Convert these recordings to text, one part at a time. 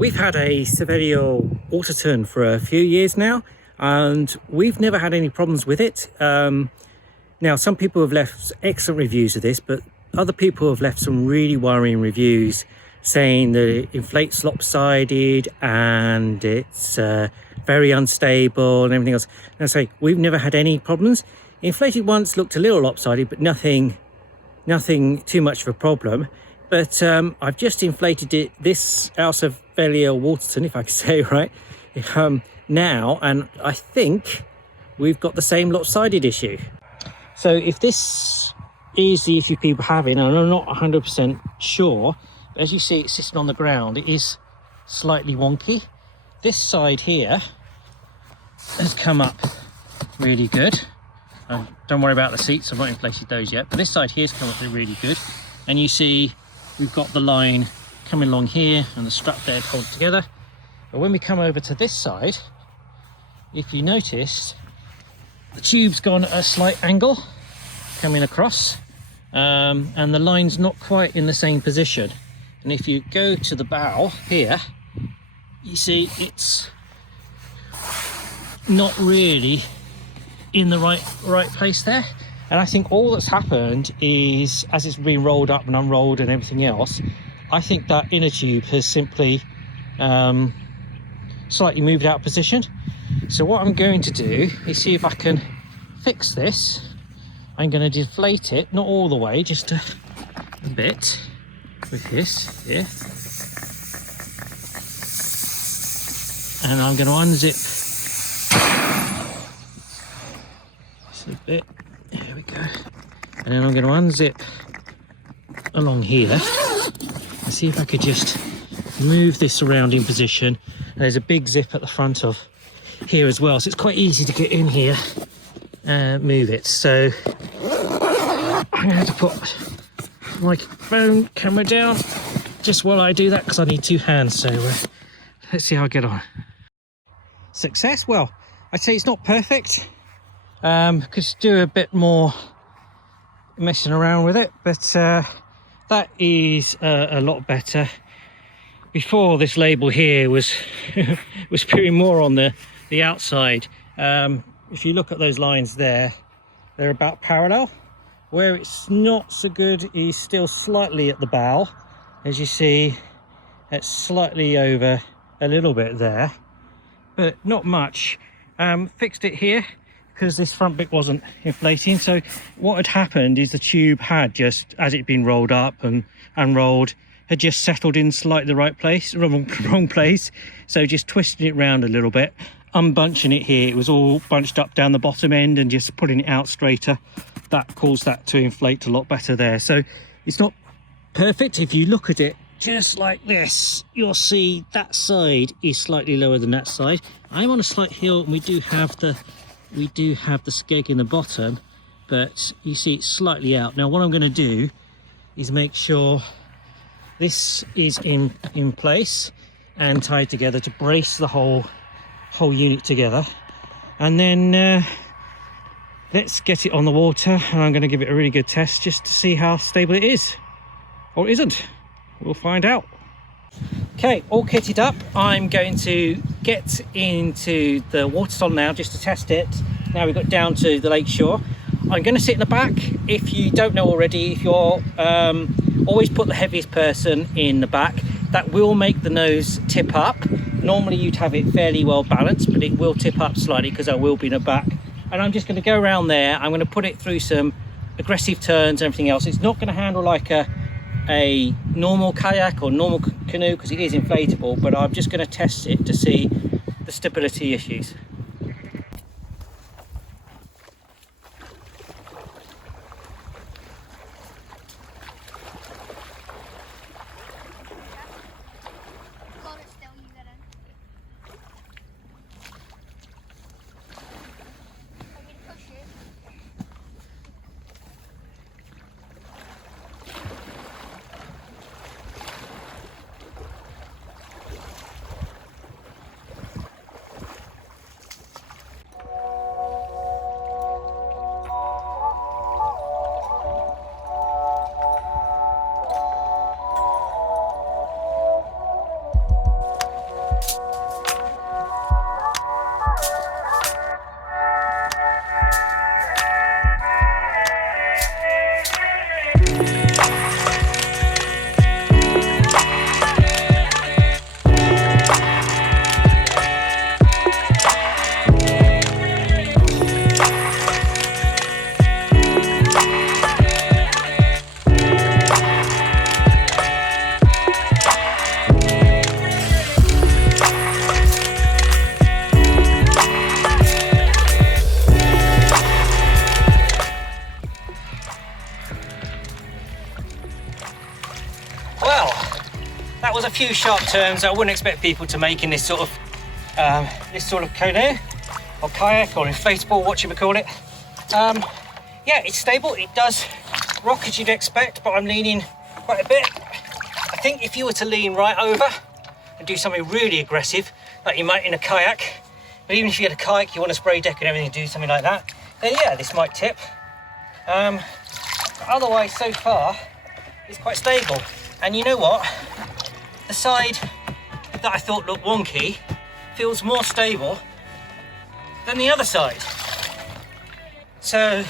We've had a Sevylor Waterton for a few years now, and we've never had any problems with it. Now, some people have left excellent reviews of this, but other people have left some really worrying reviews saying that it inflates lopsided and it's very unstable and everything else. And I say, we've never had any problems. Inflated once looked a little lopsided, but nothing too much of a problem. But I've just inflated it, this out of Sevylor Waterton, if I can say it right, now, and I think we've got the same lopsided issue. So if this is the issue people having, and I'm not 100% sure, but as you see, it's sitting on the ground, it is slightly wonky. This side here has come up really good. Don't worry about the seats, I've not inflated those yet, but this side here has come up really good. And you see we've got the line coming along here and the strap there to hold it together. But when we come over to this side, if you notice, the tube's gone at a slight angle coming across, and the line's not quite in the same position. And if you go to the bow here, you see it's not really in the right place there. And I think all that's happened is, as it's been rolled up and unrolled and everything else, I think that inner tube has simply slightly moved out of position. So what I'm going to do is see if I can fix this. I'm going to deflate it, not all the way, just a bit with this here. And I'm going to unzip just a bit. There we go. And then I'm going to unzip along here and see if I could just move this around in position. And there's a big zip at the front of here as well, so it's quite easy to get in here and move it. So I'm going to have to put my phone camera down just while I do that, because I need two hands. So let's see how I get on. Success? Well, I'd say it's not perfect. Could do a bit more messing around with it, but that is a lot better. Before, this label here was was putting more on the outside. If you look at those lines there, they're about parallel. Where it's not so good is still slightly at the bow. As you see, it's slightly over a little bit there, but not much. Fixed it here because this front bit wasn't inflating. So what had happened is the tube had just, as it'd been rolled up and unrolled, had just settled in slightly the right place, wrong place. So just twisting it around a little bit, unbunching it here, it was all bunched up down the bottom end, and just putting it out straighter, that caused that to inflate a lot better there. So it's not perfect. If you look at it just like this, you'll see that side is slightly lower than that side. I'm on a slight hill, and we do have the skeg in the bottom, but you see it's slightly out. Now what I'm going to do is make sure this is in place and tied together to brace the whole unit together, and then let's get it on the water, and I'm going to give it a really good test just to see how stable it is, or it isn't. We'll find out. Okay, all kitted up. I'm going to get into the water stall now just to test it. Now we've got down to the lake shore. I'm going to sit in the back. If you don't know already, if you're always put the heaviest person in the back. That will make the nose tip up. Normally you'd have it fairly well balanced, but it will tip up slightly because I will be in the back. And I'm just going to go around there. I'm going to put it through some aggressive turns and everything else. It's not going to handle like a normal kayak or normal canoe because it is inflatable, but I'm just going to test it to see the stability issues. few sharp turns I wouldn't expect people to make in this sort of canoe or kayak or inflatable, what you would call it. Yeah, it's stable. It does rock as you'd expect, but I'm leaning quite a bit. I think if you were to lean right over and do something really aggressive, like you might in a kayak, but even if you had a kayak, you want a spray deck and everything, do something like that, then yeah, this might tip. But otherwise, so far, it's quite stable. And you know what? The side that I thought looked wonky feels more stable than the other side. So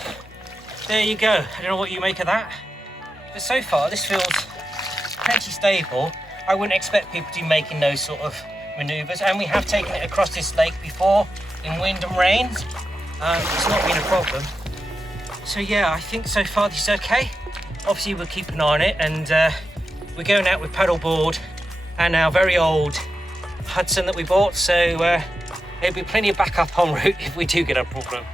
there you go. I don't know what you make of that, but so far this feels pretty stable. I wouldn't expect people to be making those sort of maneuvers, and we have taken it across this lake before in wind and rain. It's not been a problem. So yeah, I think so far this is okay. Obviously we'll keep an eye on it, and we're going out with paddleboard and our very old Hudson that we bought, so there'll be plenty of backup en route if we do get a problem.